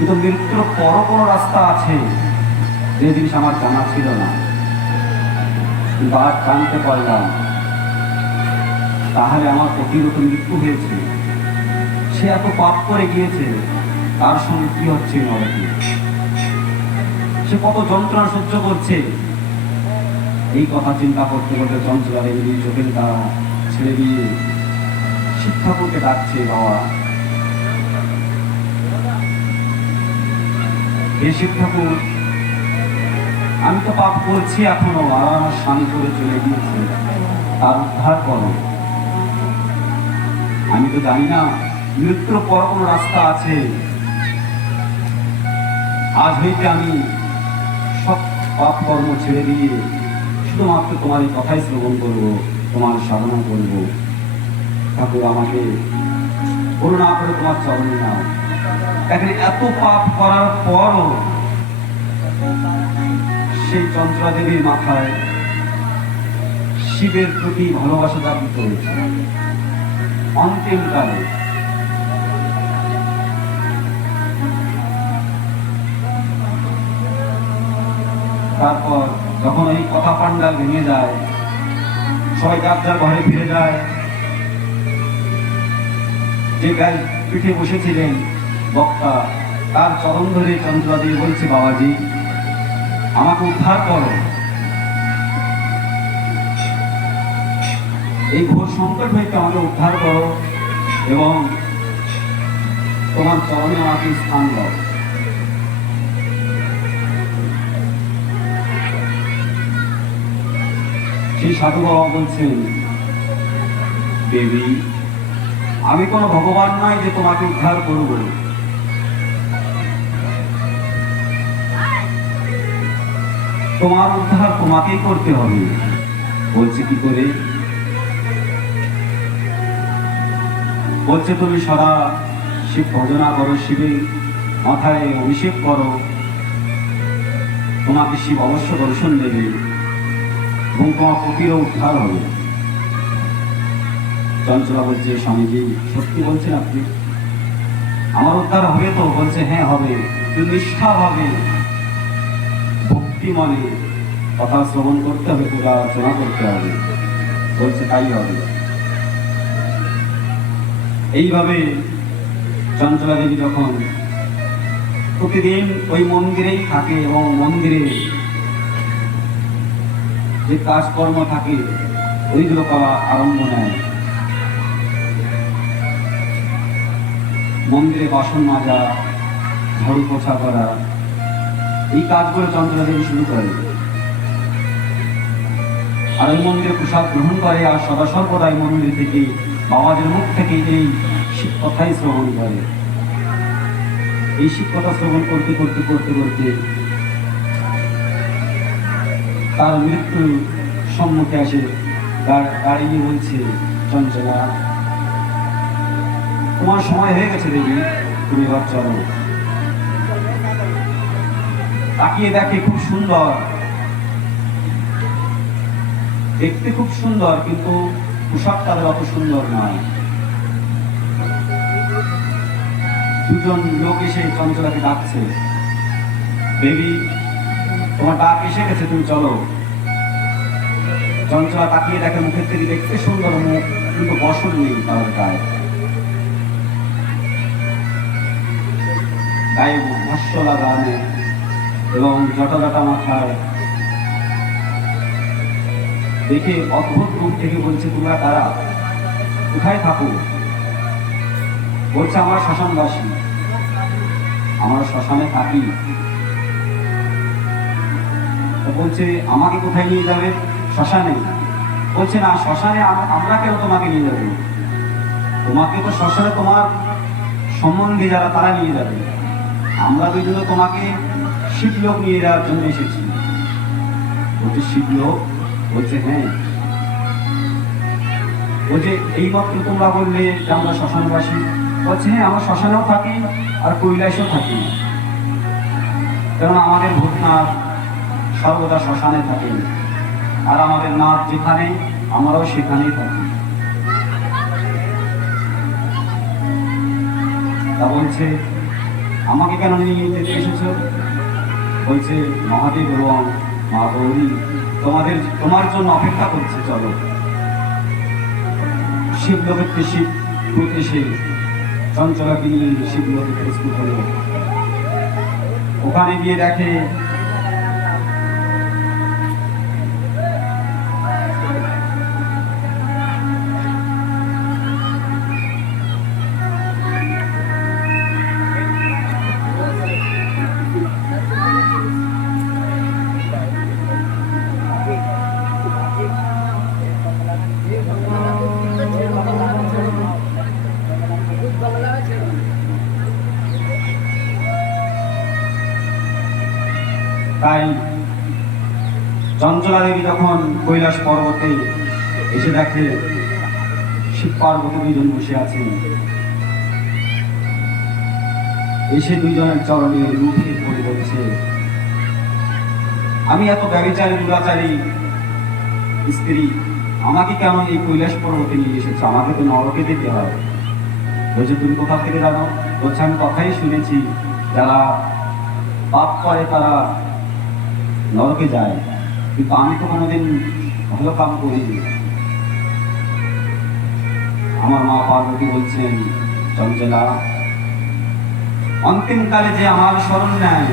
কিন্তু মৃত্যুর পরও কোনো রাস্তা আছে, যে জিনিস আমার জানা ছিল না, কিন্তু আজ জানতে পারলাম। তাহলে আমার প্রতিরত মৃত্যু হয়েছে, সে এত পাপ করে গিয়েছে, তার সঙ্গে কি হচ্ছে নরকে, সে কত যন্ত্রণা সহ্য করছে। এই কথা চিন্তা করতে করতে চঞ্চলা দেবী চোখের তারা ছেড়ে দিয়ে শিব ঠাকুরকে ডাকছে, বাবা হে শিব ঠাকুর, আমি তো পাপ করছি এখনো, আর আমার স্বামী করে চলে গিয়েছে, তার উদ্ধার করো। আমি তো জানি না মৃত্যুর পর কোনো রাস্তা আছে। আজ হইতে আমি সব পাপ কর্ম ছেড়ে দিয়ে শুধুমাত্র তোমার এই কথাই শ্রবণ করবো, তোমার সাধনা করবো। ঠাকুর আমাকে করুণা করে তোমার চরণে নাও। এখানে এত পাপ করার পরও সেই চঞ্চলা দেবীর মাথায় শিবের প্রতি ভালোবাসা জাগৃত হয়েছে অন্তিমকালে। তারপর যখন এই কথা পান্ডাল ভেঙে যায়, সবাই যার যার ঘরে ফিরে যায়, যে গায়ে পিঠে বসেছিলেন বক্তা, তার চরণ ধরে চঞ্চলা দেবী বলছে, বাবাজি আমাকে উদ্ধার করো, এই ঘোর সংকট হইতে আমাকে উদ্ধার করো এবং তোমার চরণে আমাকে স্থান দাও। সেই সাধু বাবা বলছেন, দেবী আমি কোনো ভগবান নয় যে তোমাকে উদ্ধার করব, তোমার উদ্ধার তোমাকেই করতে হবে। বলছে কি করে? বলছে তুমি সদা শিব ভজনা করো, শিবের মাথায় অভিষেক করো, তোমাকে শিব অবশ্য দর্শন দেবে এবং তোমার প্রতিরও উদ্ধার হবে। চঞ্চলা বলছে, স্বামীজি সত্যি বলছেন আপনি? আমার উদ্ধার হবে তো? বলছে হ্যাঁ হবে, কিন্তু নিষ্ঠা হবে, ভক্তি মনে কথা শ্রবণ করতে হবে, পূজা অর্চনা করতে হবে। বলছে তাই হবে। এইভাবে চঞ্চলা দেবী যখন প্রতিদিন ওই মন্দিরেই থাকে এবং মন্দিরে যে কাজকর্ম থাকে ওইগুলো করা আরম্ভ নেয়। মন্দিরে বাসন মাজা, ঝাড়ু পোছা করা, এই কাজগুলো চঞ্চলা দেবী শুরু করে। আর ওই মন্দিরে প্রসাদ গ্রহণ করে, আর সদা সর্বদাই মন্দির থেকে বাবাদের মুখ থেকে এই শিব কথাই শ্রবণ করে। এই শিব কথা শ্রবণ করতে করতে করতে করতে তার মৃত্যু সম্মুখে আসে। দাঁড়িয়ে বলছে, চঞ্চলা তোমার সময় হয়ে গেছে দেবী, তুমি এবার চলো। তাকিয়ে দেখে খুব সুন্দর, দেখতে খুব সুন্দর, কিন্তু পোশাক তাদের অত সুন্দর নয়। দুজন লোক এসে চঞ্চলাকে ডাকছে, দেবী তোমার ডাক এসে গেছে, তুমি চলো। চঞ্চলা তাকিয়ে দেখে, মুখের থেকে দেখতে সুন্দর মুখ, কিন্তু বসন নেই তার গায়ে, গায়ে ভস্য লাগানো এবং জটা জটা মাথায়। দেখে অদ্ভুত রূপ থেকে বলছে, তোমরা কারা, কোথায় থাকো? বলছে আমরা শ্মশানবাসী, আমরা শ্মশানে থাকি। বলছে আমাকে কোথায় নিয়ে যাবে? শ্মশানে। বলছে না, শ্মশানে আমরা কেন তোমাকে নিয়ে যাবো? তোমাকে তো শ্মশানে তোমার সম্বন্ধে যারা তারা নিয়ে যাবে, আমরা দুজনে তোমাকে শিবলোক নিয়ে যাওয়ার জন্য এসেছি। বলছে শিবলোক? বলছে হ্যাঁ। বলছে এইমাত্র তোমরা বললে যে আমরা শ্মশানবাসী। বলছে হ্যাঁ, আমরা শ্মশানেও থাকি আর কৈলাসেও থাকি, কেননা আমাদের ভূতনাথ সর্বদা শ্মশানে থাকে, আর আমাদের নাথ যেখানে আমরাও সেখানেই থাকি। তা বলছে আমাকে কেন নিয়ে যেতে এসেছো? বলছে মহাদেব এবং মা গৌরী তোমার জন্য অপেক্ষা করছে, চলো। শিবলোকের শিব এসে চঞ্চলাকে নিয়ে শিবলোকে প্রস্তুত হলো। ওখানে গিয়ে দেখে তাই চঞ্চলা দেবী যখন কৈলাস পর্বতে এসে দেখে শিব পার্বতী দুজন বসে আছেন, এসে দুজনের চরণে রুখে পড়ে বলছে, আমি এত ব্যভিচারী দুরাচারী স্ত্রী, আমাকে কেন এই কৈলাস পর্বতে নিয়ে এসেছো? আমাকে তো নরকে যেতে হয়। বলছে তুমি কোথা থেকে জানো? বলছে আমি কথাই শুনেছি, যারা পাপ করে তারা নরকে যায়, কিন্তু আমি তো কোনোদিন ভালো কাম করিনি। আমার মা পার্বতী বলছেন, চঞ্চলা, অন্তিমকালে যে আমার শরণ নেয়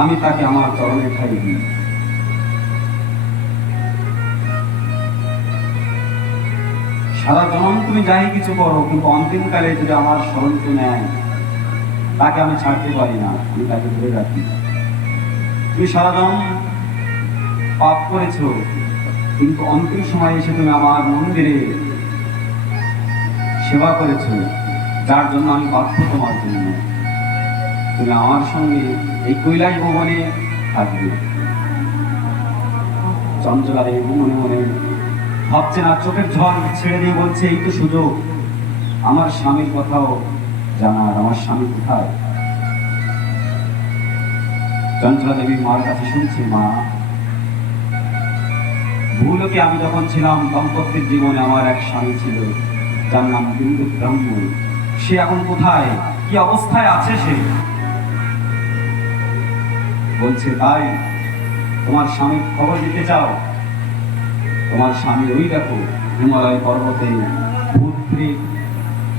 আমি তাকে আমার চরণে ঠাই দিই। সারা জনম তুমি যাই কিছু করো, কিন্তু অন্তিমকালে যদি আমার শরণকে নেয় তাকে আমি ছাড়তে পারি না, আমি তাকে ধরে রাখি। তুমি সারা জনম পাপ করেছো, কিন্তু অন্তিম সময় এসে তুমি আমার মন্দিরে সেবা করেছো, যার জন্য আমি বাধ্য তোমার জন্য। তুমি আমার সঙ্গে এই কৈলাস ভবনে থাকবে। চঞ্চলা দেবী মনে মনে ভাবছে না, চোখের ঝড় ছেড়ে দিয়ে বলছে, এই তো সুযোগ আমার স্বামীর কথাও জানার, আমার স্বামী কোথায়। চঞ্চলা দেবী মার কাছে শুনছে, মা, ভূলোকে আমি যখন ছিলাম দাম্পত্যের জীবনে আমার এক স্বামী ছিল, যার নাম বিন্দু ব্রাহ্মণ। সে এখন কোথায়, কি অবস্থায় আছে সে? বলছে, তাই তোমার স্বামীর খবর দিতে চাও? তোমার স্বামী ওই দেখো হিমালয় পর্বতে ভূত প্রেত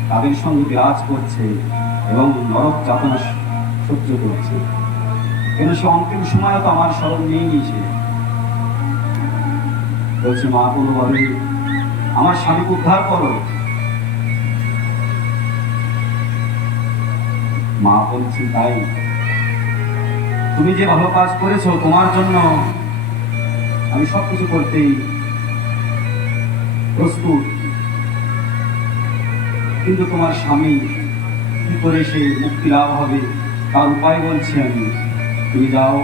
তাদের সঙ্গে বিরাজ করছে এবং নরক যাতনা সহ্য করছে। কেন সে অন্তিম সময় তো আমার স্মরণ নিয়ে নিয়েছে। বলছে, মা, কোনোভাবে আমার স্বামীকে উদ্ধার করো। মা বলছি, তাই তুমি যে ভালো কাজ করেছো তোমার জন্য আমি সবকিছু করতেই প্রস্তুত, কিন্তু তোমার স্বামী কি করে সে মুক্তি লাভ হবে তার উপায় বলছি আমি। তুমি যাও,